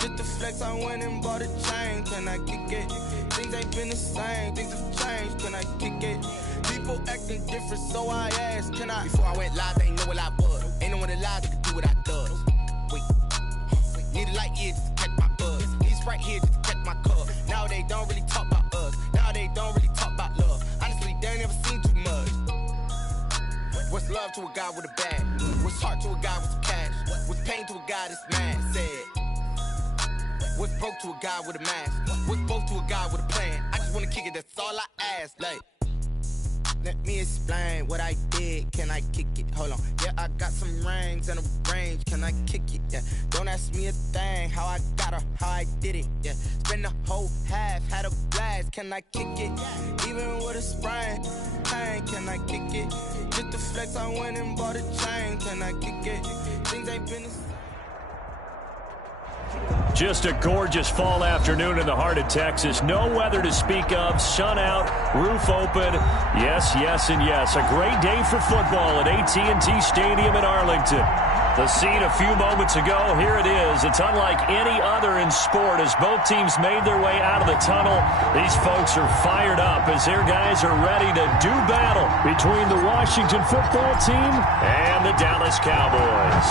Just the flex, I went and bought a chain. Can I kick it? Things ain't been the same. Things have changed. Can I kick it? People acting different, so I asked, can I? Before I went live, they ain't know what I was. Ain't no one alive that could do what I does. Wait. Need a light here just to catch my buzz. These right here just to catch my cup. Now they don't really talk about us. Now they don't really talk about love. Honestly, they ain't never seen too much. What's love to a guy with a bag? What's heart to a guy with some cash? What's pain to a guy that's mad? Said. What's broke to a guy with a mask? What's both to a guy with a plan? I just wanna kick it, that's all I ask. Like, let me explain what I did. Can I kick it? Hold on. Yeah, I got some rings and a range. Can I kick it? Yeah. Don't ask me a thing. How I got her, how I did it. Yeah. Spend the whole half, had a blast. Can I kick it? Even with a sprain. Pain, can I kick it? Just the flex, I went and bought a chain. Can I kick it? Things ain't been the same. Just a gorgeous fall afternoon in the heart of Texas. No weather to speak of. Sun out, roof open. Yes, yes, and yes. A great day for football at AT&T Stadium in Arlington. The scene a few moments ago, here it is. It's unlike any other in sport as both teams made their way out of the tunnel. These folks are fired up as their guys are ready to do battle between the Washington football team and the Dallas Cowboys.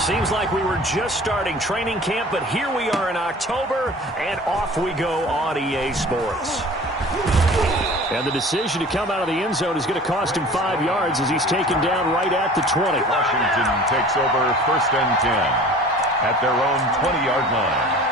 Seems like we were just starting training camp, but here we are in October, and off we go on EA Sports. And the decision to come out of the end zone is going to cost him 5 yards as he's taken down right at the 20. Washington takes over 1st and 10 at their own 20-yard line.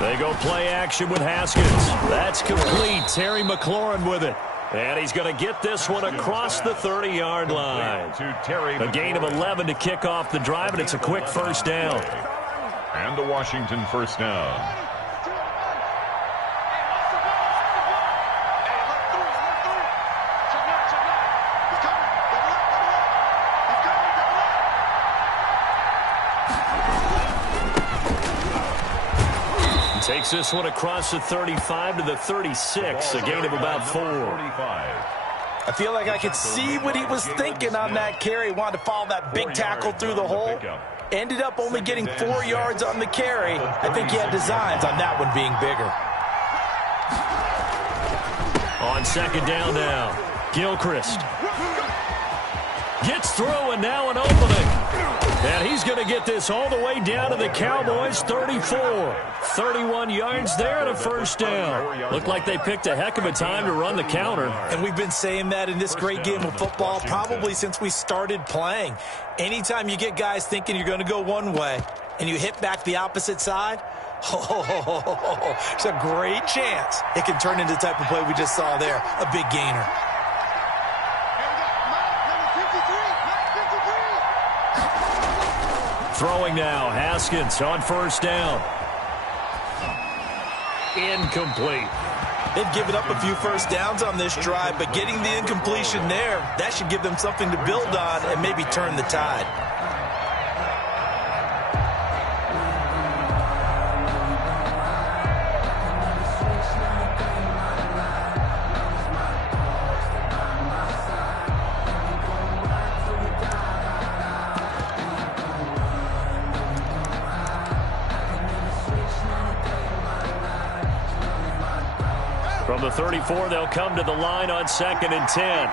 They go play action with Haskins. That's complete. Terry McLaurin with it. And he's going to get this one across the 30-yard line. A gain of 11 to kick off the drive, and it's a quick first down. And a Washington first down. Takes this one across the 35 to the 36, a gain of about 4. I feel like I could see what he was thinking on that carry. Wanted to follow that big tackle through the hole. Ended up only getting 4 yards on the carry. I think he had designs on that one being bigger. On second down now, Gilchrist gets through, and now an opening. And he's going to get this all the way down to the Cowboys' 34. 31 yards there and a first down. Looked like they picked a heck of a time to run the counter. And we've been saying that in this great game of football probably since we started playing. Anytime you get guys thinking you're going to go one way and you hit back the opposite side, it's a great chance it can turn into the type of play we just saw there, a big gainer. Throwing now, Haskins on first down. Incomplete. They've given up a few first downs on this drive, but getting the incompletion there, that should give them something to build on and maybe turn the tide. From the 34, they'll come to the line on 2nd and 10.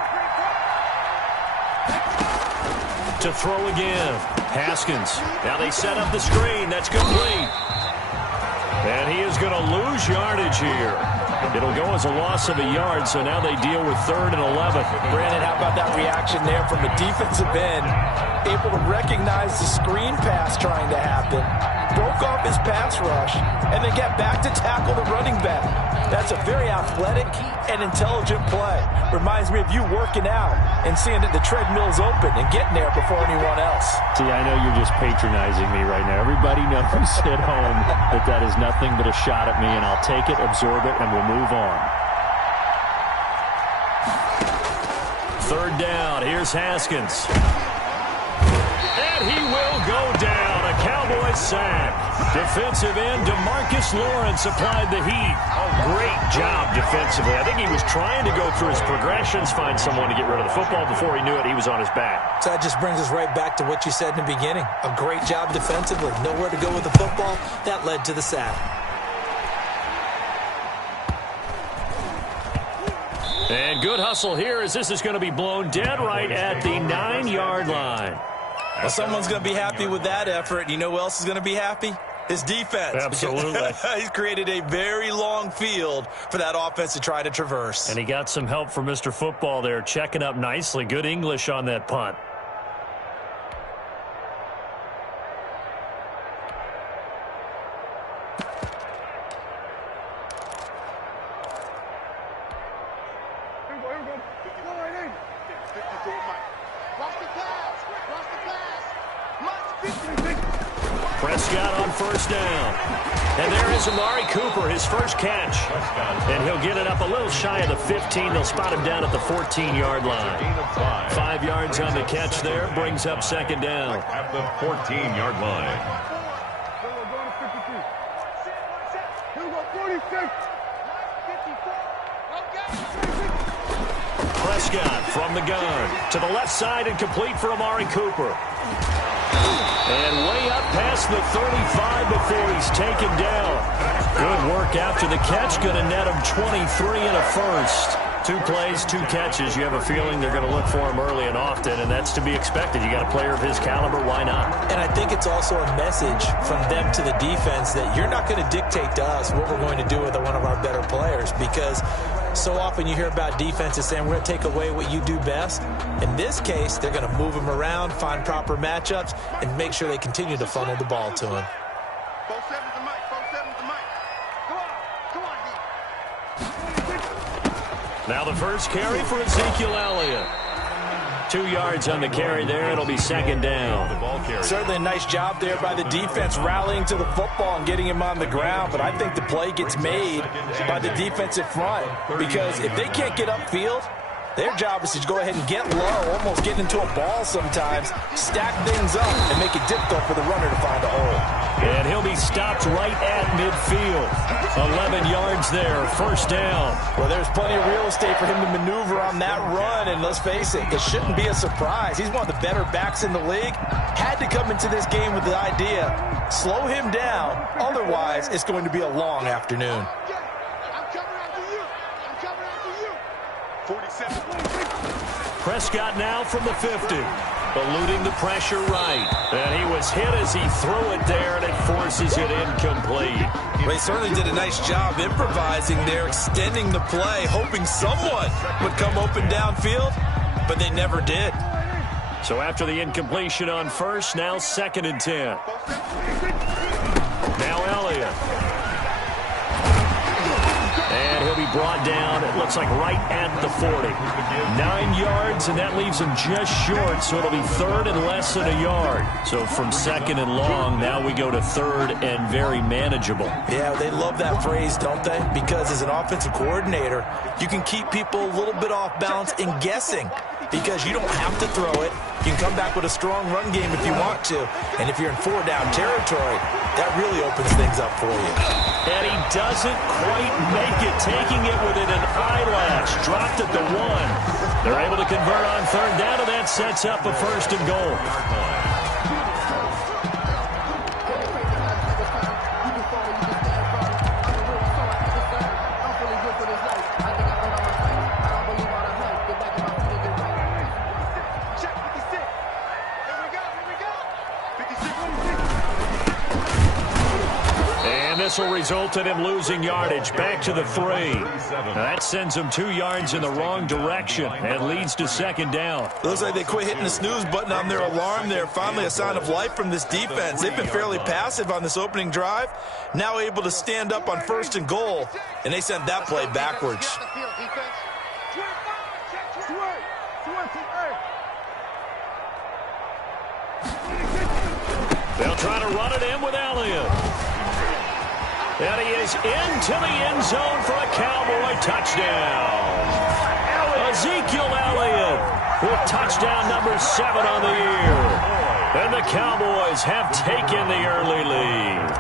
To throw again. Haskins. Now they set up the screen. That's complete. And he is going to lose yardage here. It'll go as a loss of a yard, so now they deal with 3rd and 11. Brandon, how about that reaction there from the defensive end? Able to recognize the screen pass trying to happen. Broke off his pass rush, and then get back to tackle the running back. That's a very athletic and intelligent play. Reminds me of you working out and seeing that the treadmill's open and getting there before anyone else. See, I know you're just patronizing me right now. Everybody knows at home that that is nothing but a shot at me, and I'll take it, absorb it, and we'll move on. third down. Here's Haskins. And he will go down. A Cowboys sack. Defensive end DeMarcus Lawrence applied the heat. Great job defensively. I think he was trying to go through his progressions, find someone to get rid of the football. Before he knew it, he was on his back. So that just brings us right back to what you said in the beginning. A great job defensively. Nowhere to go with the football. That led to the sack. And good hustle here as this is going to be blown dead right at the 9-yard line. Well, someone's going to be happy with that effort. You know who else is going to be happy? His defense. Absolutely. He's created a very long field for that offense to try to traverse. And he got some help from Mr. Football there, checking up nicely. Good English on that punt. Prescott on first down. And there is Amari Cooper, his first catch. And he'll get it up a little shy of the 15. They'll spot him down at the 14-yard line. 5 yards on the catch there, brings up second down. At the 14-yard line. Prescott from the gun to the left side and complete for Amari Cooper. And way up past the 35 before he's taken down. Good work after the catch. Going to net him 23 and a first. 2 plays, 2 catches. You have a feeling they're going to look for him early and often, and that's to be expected. You got a player of his caliber, why not? And I think it's also a message from them to the defense that you're not going to dictate to us what we're going to do with one of our better players, because so often you hear about defenses saying we're going to take away what you do best. In this case, they're going to move him around, find proper matchups, and make sure they continue to funnel the ball to him. Now the first carry for Ezekiel Elliott. 2 yards on the carry there. It'll be second down. Certainly a nice job there by the defense rallying to the football and getting him on the ground. But I think the play gets made by the defensive front, because if they can't get upfield, their job is to go ahead and get low, almost get into a ball sometimes, stack things up, and make it difficult for the runner to find a hole. And he'll be stopped right at midfield. 11 yards there, first down. Well, there's plenty of real estate for him to maneuver on that run, and let's face it, it shouldn't be a surprise. He's one of the better backs in the league. Had to come into this game with the idea, slow him down, otherwise it's going to be a long afternoon. Prescott now from the 50. Eluding the pressure right. And he was hit as he threw it there, and it forces it incomplete. Well, he certainly did a nice job improvising there, extending the play, hoping someone would come open downfield, but they never did. So after the incompletion on first, now 2nd and 10. Now Elliott. And he'll be brought down, it looks like right at the 40. 9 yards, and that leaves him just short, so it'll be 3rd and less than a yard. So from 2nd and long, now we go to 3rd and very manageable. Yeah, they love that phrase, don't they? Because as an offensive coordinator, you can keep people a little bit off balance and guessing, because you don't have to throw it. You can come back with a strong run game if you want to. And if you're in 4-down territory, that really opens things up for you. And he doesn't quite make it, taking it within an eyelash. Dropped at the 1. They're able to convert on 3rd down, and that sets up a 1st and goal. This will result in him losing yardage back to the 3. Now that sends him 2 yards in the wrong direction and leads to 2nd down. Looks like they quit hitting the snooze button on their alarm there. Finally a sign of life from this defense. They've been fairly passive on this opening drive. Now able to stand up on 1st and goal, and they sent that play backwards. They'll try to run it in with Elliott. And he is into the end zone for a Cowboy touchdown. Ezekiel Elliott with touchdown number 7 on the year. And the Cowboys have taken the early lead.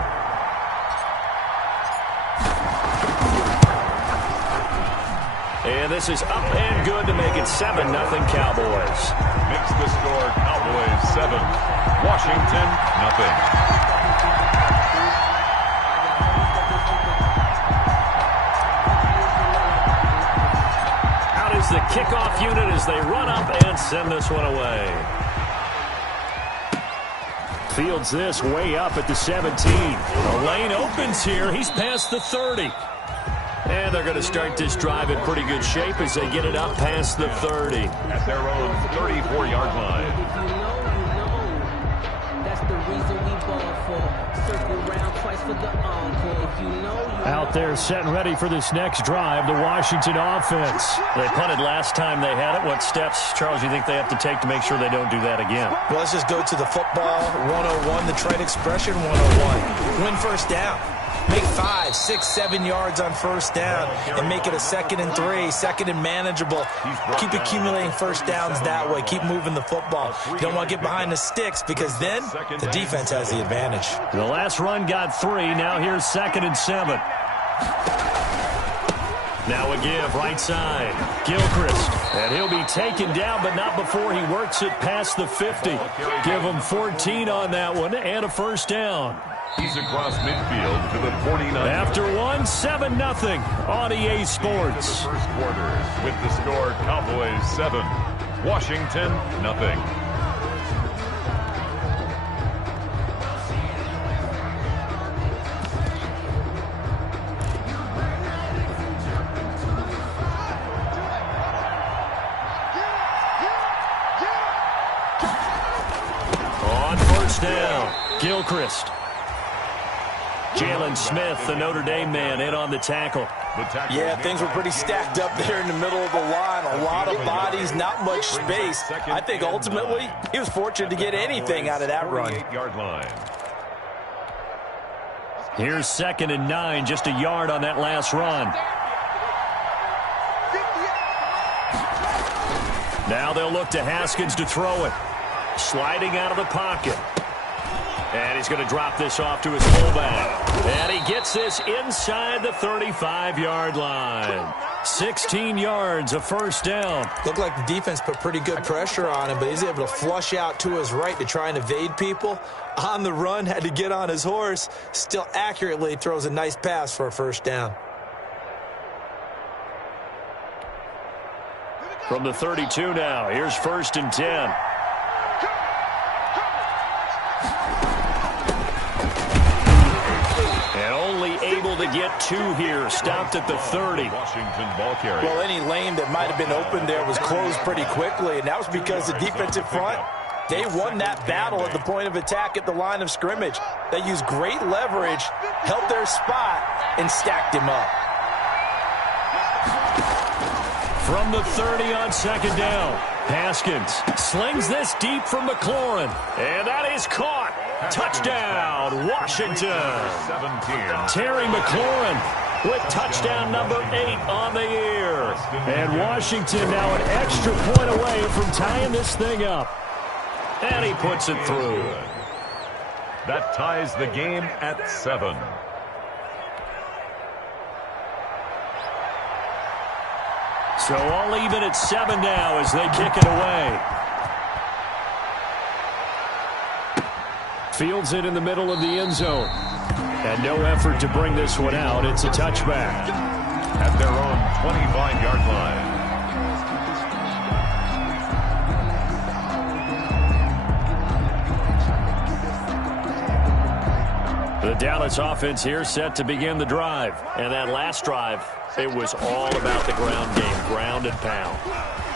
And this is up and good to make it 7-0 Cowboys. Makes the score Cowboys 7, Washington 0. The kickoff unit as they run up and send this one away. Fields this way up at the 17. The lane opens here. He's past the 30. And they're going to start this drive in pretty good shape as they get it up past the 30. At their own 34-yard line. That's the reason we ball for. Circle round twice for the encore. If you know, out there set and ready for this next drive, the Washington offense. They punted last time they had it. What steps, Charles, you think they have to take to make sure they don't do that again? Well, let's just go to the football 101, the trade expression 101. Win first down. Make 5, 6, 7 yards on first down and make it a 2nd and 3, 2nd and manageable. Keep accumulating first downs that way. Keep moving the football. You don't want to get behind the sticks because then the defense has the advantage. The last run got 3. Now here's 2nd and 7. Now a give right side. Gilchrist. And he'll be taken down, but not before he works it past the 50. Give him 14 on that one and a first down. He's across midfield to the 49. After 1, 7-0 on EA Sports. First quarter with the score Cowboys 7, Washington 0. On first down, Gilchrist. Jalen Smith, the Notre Dame man, in on the tackle. Yeah, things were pretty stacked up there in the middle of the line. A lot of bodies, not much space. I think ultimately he was fortunate to get anything out of that run. Here's 2nd and 9, just a yard on that last run. Now they'll look to Haskins to throw it. Sliding out of the pocket. And he's going to drop this off to his fullback. And he gets this inside the 35-yard line. 16 yards, a first down. Looked like the defense put pretty good pressure on him, but he's able to flush out to his right to try and evade people. On the run, had to get on his horse. Still accurately throws a nice pass for a first down. From the 32 now, here's 1st and 10. Able to get 2 here, stopped at the 30. Washington ball carrier. Well, any lane that might have been open there was closed pretty quickly, and that was because the defensive front, they won that battle at the point of attack at the line of scrimmage. They used great leverage, held their spot, and stacked him up. From the 30 on 2nd down, Haskins slings this deep from McLaurin, and that is caught. Touchdown, Washington. 17. Terry McLaurin with touchdown number 8 on the year. And Washington now an extra point away from tying this thing up. And he puts it through. That ties the game at 7. So all even at 7 now as they kick it away. Fields it in the middle of the end zone. And no effort to bring this one out. It's a touchback. At their own 25-yard line. The Dallas offense here set to begin the drive. And that last drive, it was all about the ground game, ground and pound.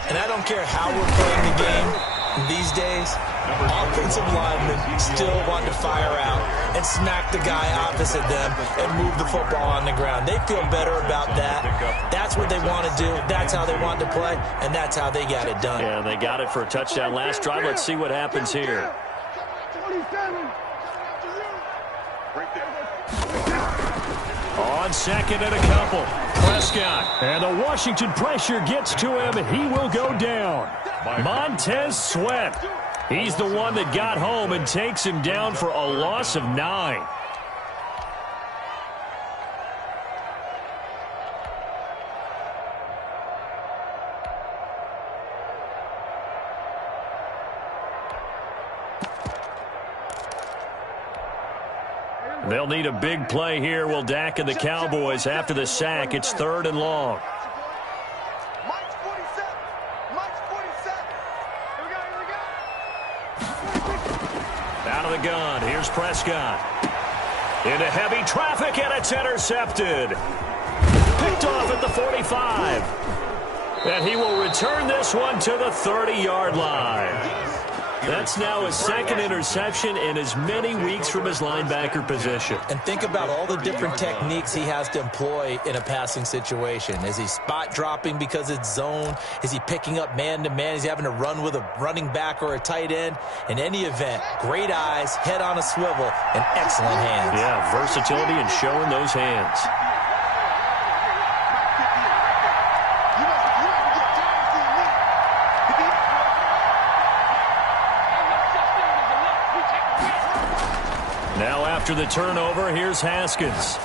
And I don't care how we're playing the game these days, offensive linemen still want to fire out and smack the guy opposite them and move the football on the ground. They feel better about that. That's what they want to do. That's how they want to play, and that's how they got it done. Yeah, they got it for a touchdown last drive. Let's see what happens here. On 2nd and a couple, Prescott. And the Washington pressure gets to him, and he will go down. Montez Sweat. He's the one that got home and takes him down for a loss of 9. They'll need a big play here. Will Dak and the Cowboys after the sack. It's 3rd and long. Out of the gun. Here's Prescott. Into heavy traffic, and it's intercepted. Picked off at the 45. And he will return this one to the 30-yard line. That's now his 2nd interception in as many weeks from his linebacker position. And think about all the different techniques he has to employ in a passing situation. Is he spot dropping because it's zone? Is he picking up man-to-man? Is he having to run with a running back or a tight end? In any event, great eyes, head on a swivel, and excellent hands. Yeah, versatility and showing those hands. Now after the turnover, here's Haskins.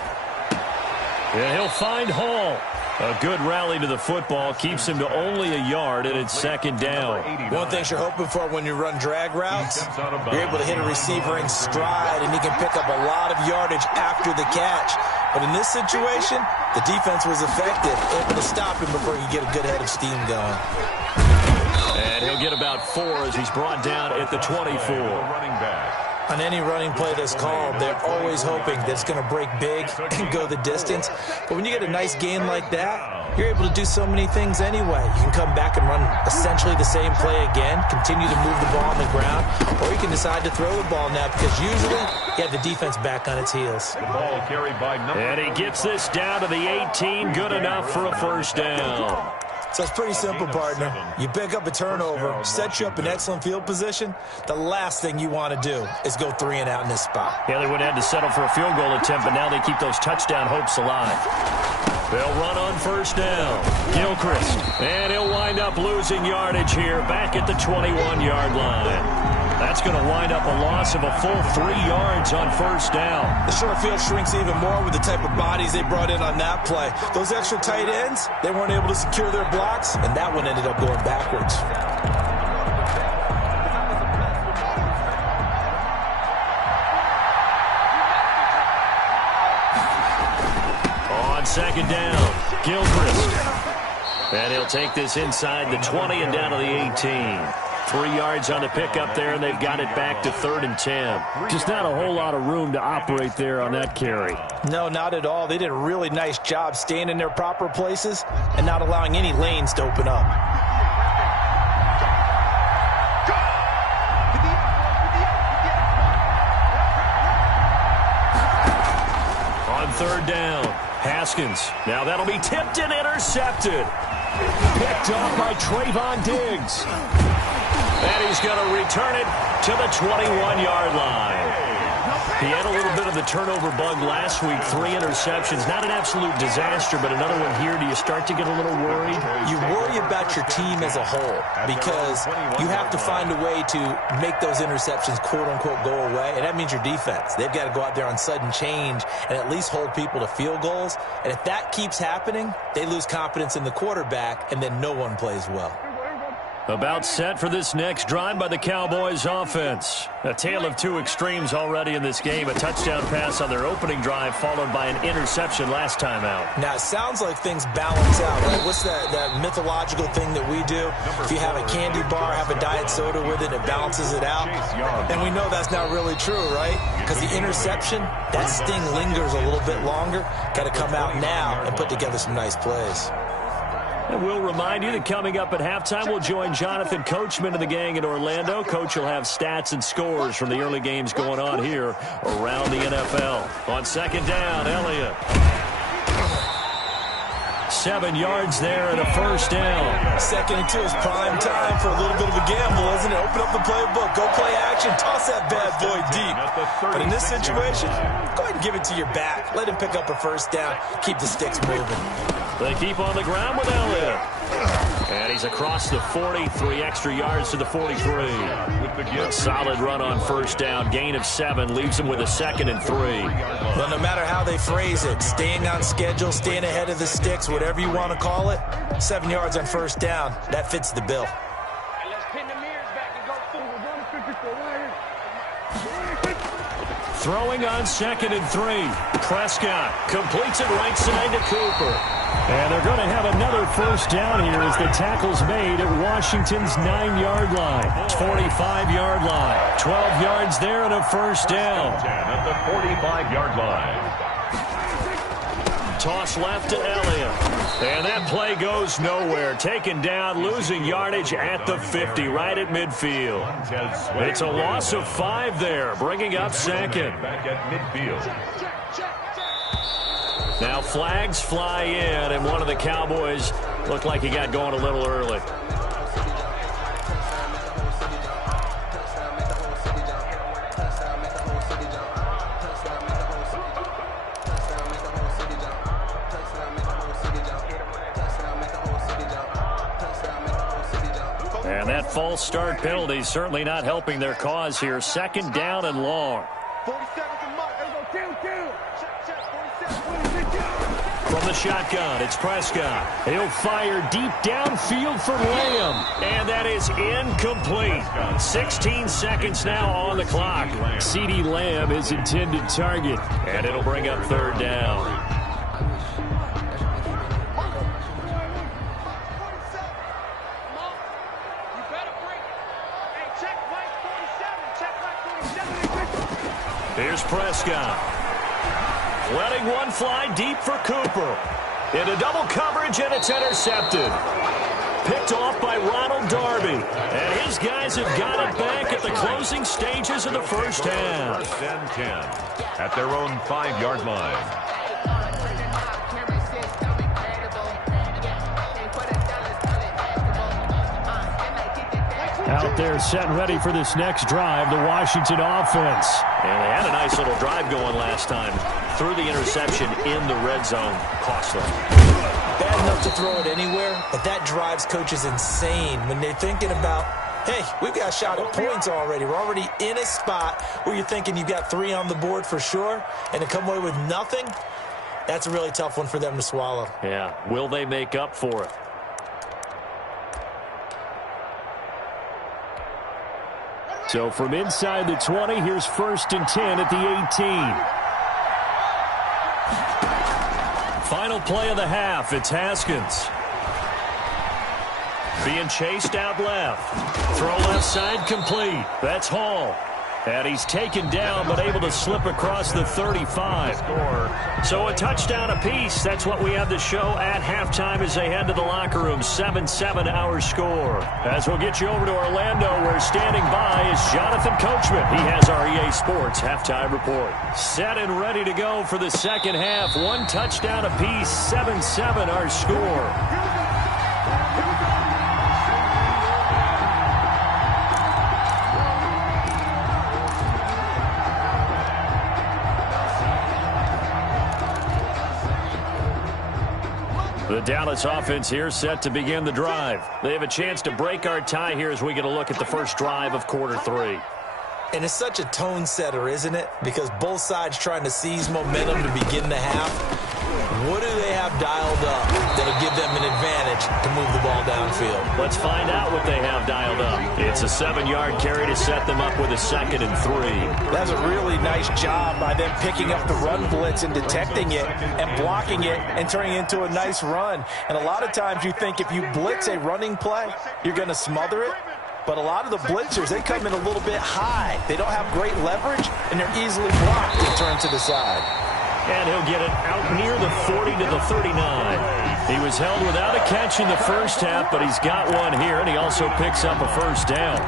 And he'll find Hall. A good rally to the football keeps him to only a yard, and it's 2nd down. One thing you're hoping for when you run drag routes, you're able to hit a receiver in stride, and he can pick up a lot of yardage after the catch. But in this situation, the defense was effective, able to stop him before he could get a good head of steam going. And he'll get about 4 as he's brought down at the 24. Running back. On any running play that's called, they're always hoping that it's going to break big and go the distance. But when you get a nice gain like that, you're able to do so many things anyway. You can come back and run essentially the same play again, continue to move the ball on the ground, or you can decide to throw the ball now because usually you have the defense back on its heels. The ball carried by and he gets this down to the 18, good enough for a 1st down. So it's pretty simple, partner. You pick up a turnover, set you up in excellent field position. The last thing you want to do is go 3 and out in this spot. Yeah, they would have had to settle for a field goal attempt, but now they keep those touchdown hopes alive. They'll run on 1st down. Gilchrist. And he'll wind up losing yardage here back at the 21-yard line. That's going to wind up a loss of a full 3 yards on 1st down. The short field shrinks even more with the type of bodies they brought in on that play. Those extra tight ends, they weren't able to secure their blocks, and that one ended up going backwards. On 2nd down, Gilchrist. And he'll take this inside the 20 and down to the 18. 3 yards on the pickup there, and they've got it back to 3rd and 10. Just not a whole lot of room to operate there on that carry. No, not at all. They did a really nice job staying in their proper places and not allowing any lanes to open up. On 3rd down, Haskins. Now that'll be tipped and intercepted. Picked off by Trayvon Diggs. And he's going to return it to the 21-yard line. He had a little bit of the turnover bug last week, 3 interceptions. Not an absolute disaster, but another one here. Do you start to get a little worried? You worry about your team as a whole because you have to find a way to make those interceptions, quote-unquote, go away, and that means your defense. They've got to go out there on sudden change and at least hold people to field goals. And if that keeps happening, they lose confidence in the quarterback, and then no one plays well. About set for this next drive by the Cowboys offense. A tale of 2 extremes already in this game. A touchdown pass on their opening drive followed by an interception last time out. Now, it sounds like things balance out, right? What's that mythological thing that we do? If you have a candy bar, have a diet soda with it, it balances it out. And we know that's not really true, right? Because the interception, that sting lingers a little bit longer. Got to come out now and put together some nice plays. And we'll remind you that coming up at halftime, we'll join Jonathan Coachman and the gang in Orlando. Coach will have stats and scores from the early games going on here around the NFL. On 2nd down, Elliott. 7 yards there and a 1st down. 2nd and 2 is prime time for a little bit of a gamble, isn't it? Open up the playbook, go play action, toss that bad boy deep. But in this situation, go ahead and give it to your back. Let him pick up a 1st down. Keep the sticks moving. They keep on the ground with Elliott. And he's across the 40, 3 extra yards to the 43. A solid run on first down. Gain of 7 leaves him with a 2nd and 3. Well, no matter how they phrase it, staying on schedule, staying ahead of the sticks, whatever you want to call it, 7 yards on first down, that fits the bill. Throwing on 2nd and 3. Prescott completes it right side to Cooper. And they're going to have another first down here as the tackle's made at Washington's 9-yard line. 45-yard line. 12 yards there and a first down. At the 45-yard line. Toss left to Elliott. And that play goes nowhere. Taken down, losing yardage at the 50, right at midfield. It's a loss of 5 there, bringing up 2nd. Back at midfield. Now flags fly in, and one of the Cowboys looked like he got going a little early. And that false start penalty certainly not helping their cause here. 2nd down and long. From the shotgun, it's Prescott. He'll fire deep downfield for Lamb. And that is incomplete. 16 seconds now on the clock. CeeDee Lamb is intended target. And it'll bring up 3rd down. Here's Prescott. Letting one fly deep for Cooper. Into double coverage, and it's intercepted. Picked off by Ronald Darby. And his guys have got it back at the closing stages of the first half. 1st and 10 at their own 5-yard line. Out there set and ready for this next drive, the Washington offense. And they had a nice little drive going last time. Threw the interception in the red zone. Costly. Bad enough to throw it anywhere, but that drives coaches insane when they're thinking about, hey, we've got a shot at points already. We're already in a spot where you're thinking you've got 3 on the board for sure, and to come away with nothing, that's a really tough one for them to swallow. Yeah, will they make up for it? So from inside the 20, here's 1st and 10 at the 18. Final play of the half, it's Haskins. Being chased out left. Throw left side complete. That's Hall. And he's taken down but able to slip across the 35. So a touchdown apiece. That's what we have to show at halftime as they head to the locker room. 7-7 our score. As we'll get you over to Orlando, where standing by is Jonathan Coachman. He has our EA Sports halftime report. Set and ready to go for the second half. 1 touchdown apiece. 7-7 our score. The Dallas offense here set to begin the drive. They have a chance to break our tie here as we get a look at the first drive of quarter 3. And it's such a tone setter, isn't it? Because both sides trying to seize momentum to begin the half. What do they have dialed up that'll give them an advantage to move the ball downfield? Let's find out what they have dialed up. It's a 7-yard carry to set them up with a 2nd and 3. That's a really nice job by them picking up the run blitz and detecting it and blocking it and turning it into a nice run. And a lot of times you think if you blitz a running play, you're going to smother it. But a lot of the blitzers, they come in a little bit high. They don't have great leverage, and they're easily blocked and turned to the side. And he'll get it out near the 40 to the 39. He was held without a catch in the first half, but he's got one here, and he also picks up a first down.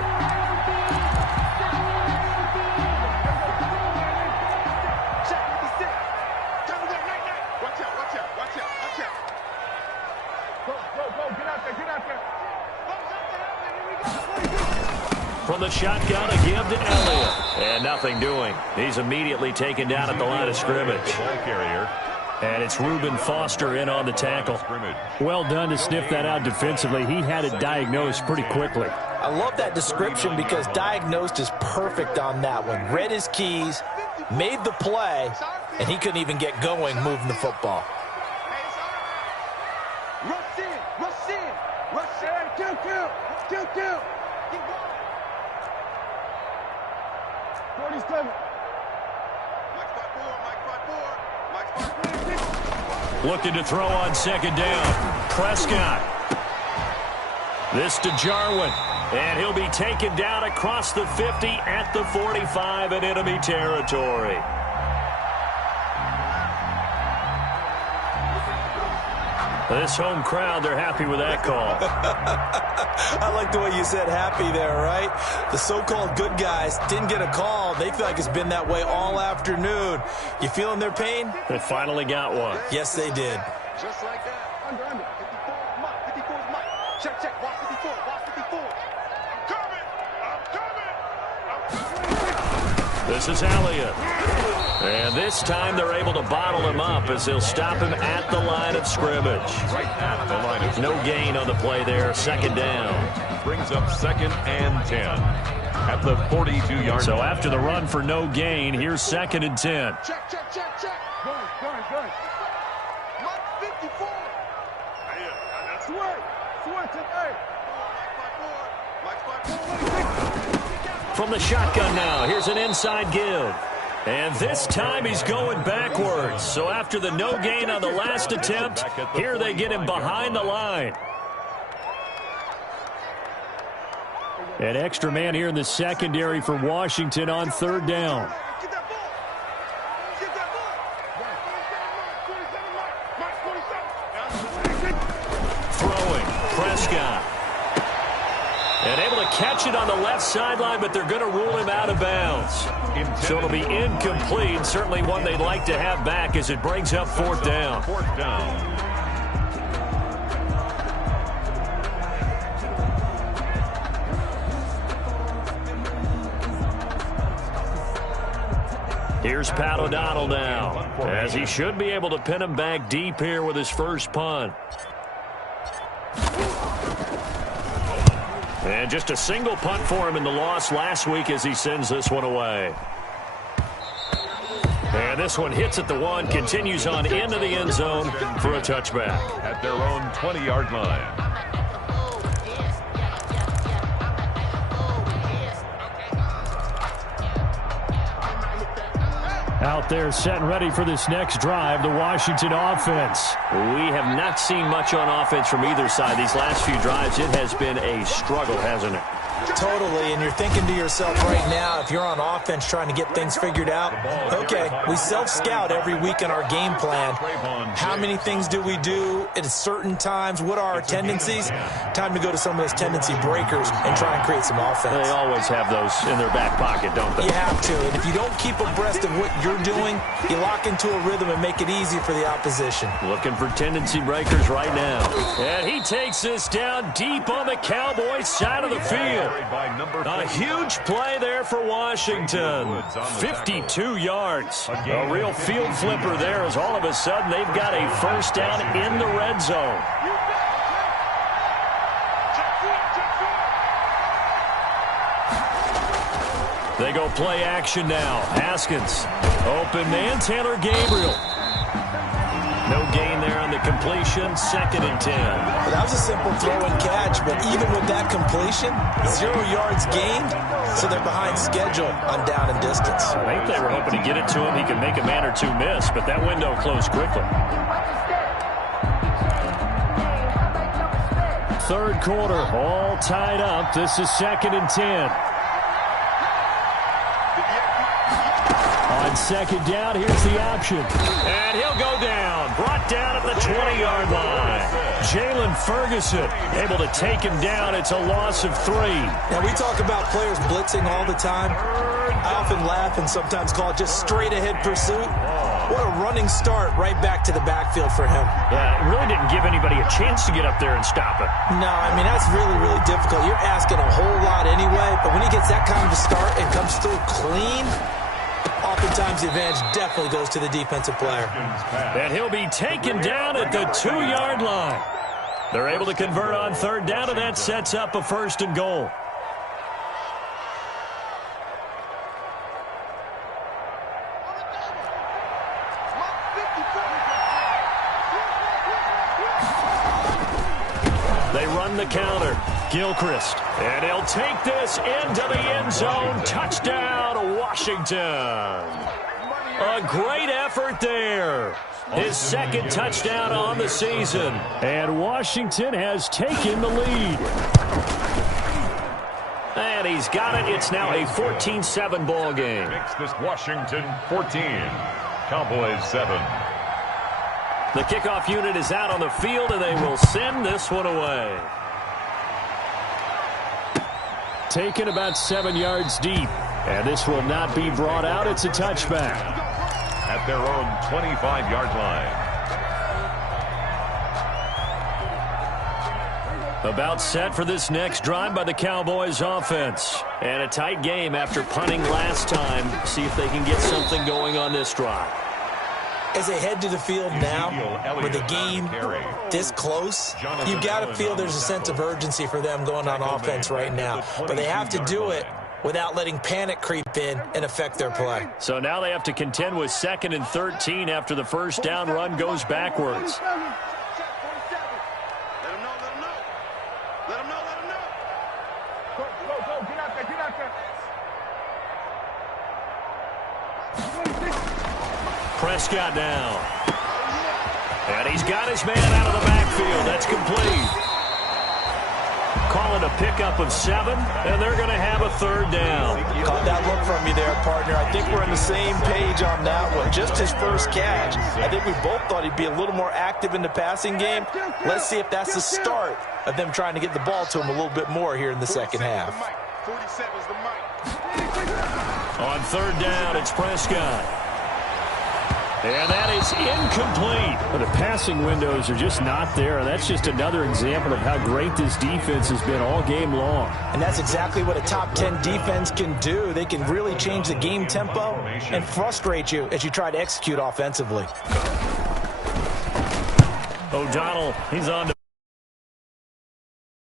From the shotgun, a give to Elliott. And nothing doing. He's immediately taken down at the line of scrimmage. Ball carrier And it's Reuben Foster in on the tackle. Well done to sniff that out defensively. He had it diagnosed pretty quickly. I love that description because diagnosed is perfect on that one. Read his keys, made the play, and he couldn't even get going moving the football. Rush in, rush in, rush in, kill. 47. Looking to throw on second down. Prescott. This to Jarwin. And he'll be taken down across the 50 at the 45 in enemy territory. This home crowd, they're happy with that call. I like the way you said happy there, right? The so-called good guys didn't get a call. They feel like it's been that way all afternoon. You feeling their pain? They finally got one. Yes, they did. Just like that. Under. 54 is Mike. Check. Watch 54. Watch 54. I'm coming. This is Elliott. And this time they're able to bottle him up as they'll stop him at the line of scrimmage. Right at the line of No gain on the play there. Second down. brings up 2nd and 10 at the 42-yard So line. after the run for no gain, here's 2nd and 10. Check. Gun. Mike 54. Switch today. From the shotgun now, here's an inside give. And this time he's going backwards. So after the no gain on the last attempt, here they get him behind the line. An extra man here in the secondary for Washington on 3rd down. Throwing, Prescott. And able to catch it on the left sideline, but they're going to rule him out of bounds. So it'll be incomplete. Certainly one they'd like to have back as it brings up 4th down. 4th down. Here's Pat O'Donnell now, as he should be able to pin him back deep here with his first punt. And just a single punt for him in the loss last week as he sends this one away. And this one hits at the 1, continues on into the end zone for a touchback. At their own 20-yard line. Out there set and ready for this next drive, the Washington offense. We have not seen much on offense from either side. These last few drives, it has been a struggle, hasn't it? Totally, and you're thinking to yourself right now, if you're on offense trying to get things figured out, okay, we self-scout every week in our game plan. How many things do we do at certain times? What are our tendencies? Time to go to some of those tendency breakers and try and create some offense. They always have those in their back pocket, don't they? You have to, and if you don't keep abreast of what you're doing, you lock into a rhythm and make it easy for the opposition. Looking for tendency breakers right now. And he takes this down deep on the Cowboys side of the field. A huge play there for Washington. 52 yards. A real field flipper there as all of a sudden they've got a first down in the red zone. They go play action now. Haskins. Open man, Taylor Gabriel. No gain there on the completion. 2nd and 10. Well, that was a simple throw and catch, but even with that completion, 0 yards gained, so they're behind schedule on down and distance. I think they were hoping to get it to him. He could make a man or two miss, but that window closed quickly. 3rd quarter, all tied up. This is 2nd and 10. On 2nd down, here's the option. And he'll go down. Brought down at the 20-yard line. Jalen Ferguson able to take him down. It's a loss of 3. Now, we talk about players blitzing all the time. I often laugh and sometimes call it just straight-ahead pursuit. What a running start right back to the backfield for him. Yeah, it really didn't give anybody a chance to get up there and stop it. No, I mean, that's really, really difficult. You're asking a whole lot anyway, but when he gets that kind of a start and comes through clean, oftentimes the advantage definitely goes to the defensive player. And he'll be taken down at the 2-yard line. They're able to convert on third down, and that sets up a 1st and goal. They run the counter. Gilchrist. And he'll take this into the end zone. Touchdown, Washington. A great effort there. His 2nd touchdown on the season. And Washington has taken the lead. And he's got it. It's now a 14-7 ball game. Makes this Washington 14. Cowboys 7. The kickoff unit is out on the field, and they will send this one away. Taken about 7 yards deep. And this will not be brought out. It's a touchback. At their own 25-yard line. About set for this next drive by the Cowboys offense. And a tight game after punting last time. See if they can get something going on this drive. As they head to the field now, with the game this close, you've got to feel there's a sense of urgency for them going on offense right now. But they have to do it without letting panic creep in and affect their play. So now they have to contend with 2nd and 13 after the first down run goes backwards. Prescott now. And he's got his man out of the backfield. That's complete. Calling a pickup of 7, and they're going to have a 3rd down. Caught that look from you there, partner. I think we're on the same page on that one. Just his first catch. I think we both thought he'd be a little more active in the passing game. Let's see if that's the start of them trying to get the ball to him a little bit more here in the second half. On 3rd down, it's Prescott. And that is incomplete. But the passing windows are just not there. And that's just another example of how great this defense has been all game long. And that's exactly what a top 10 defense can do. They can really change the game tempo and frustrate you as you try to execute offensively. O'Donnell, he's on to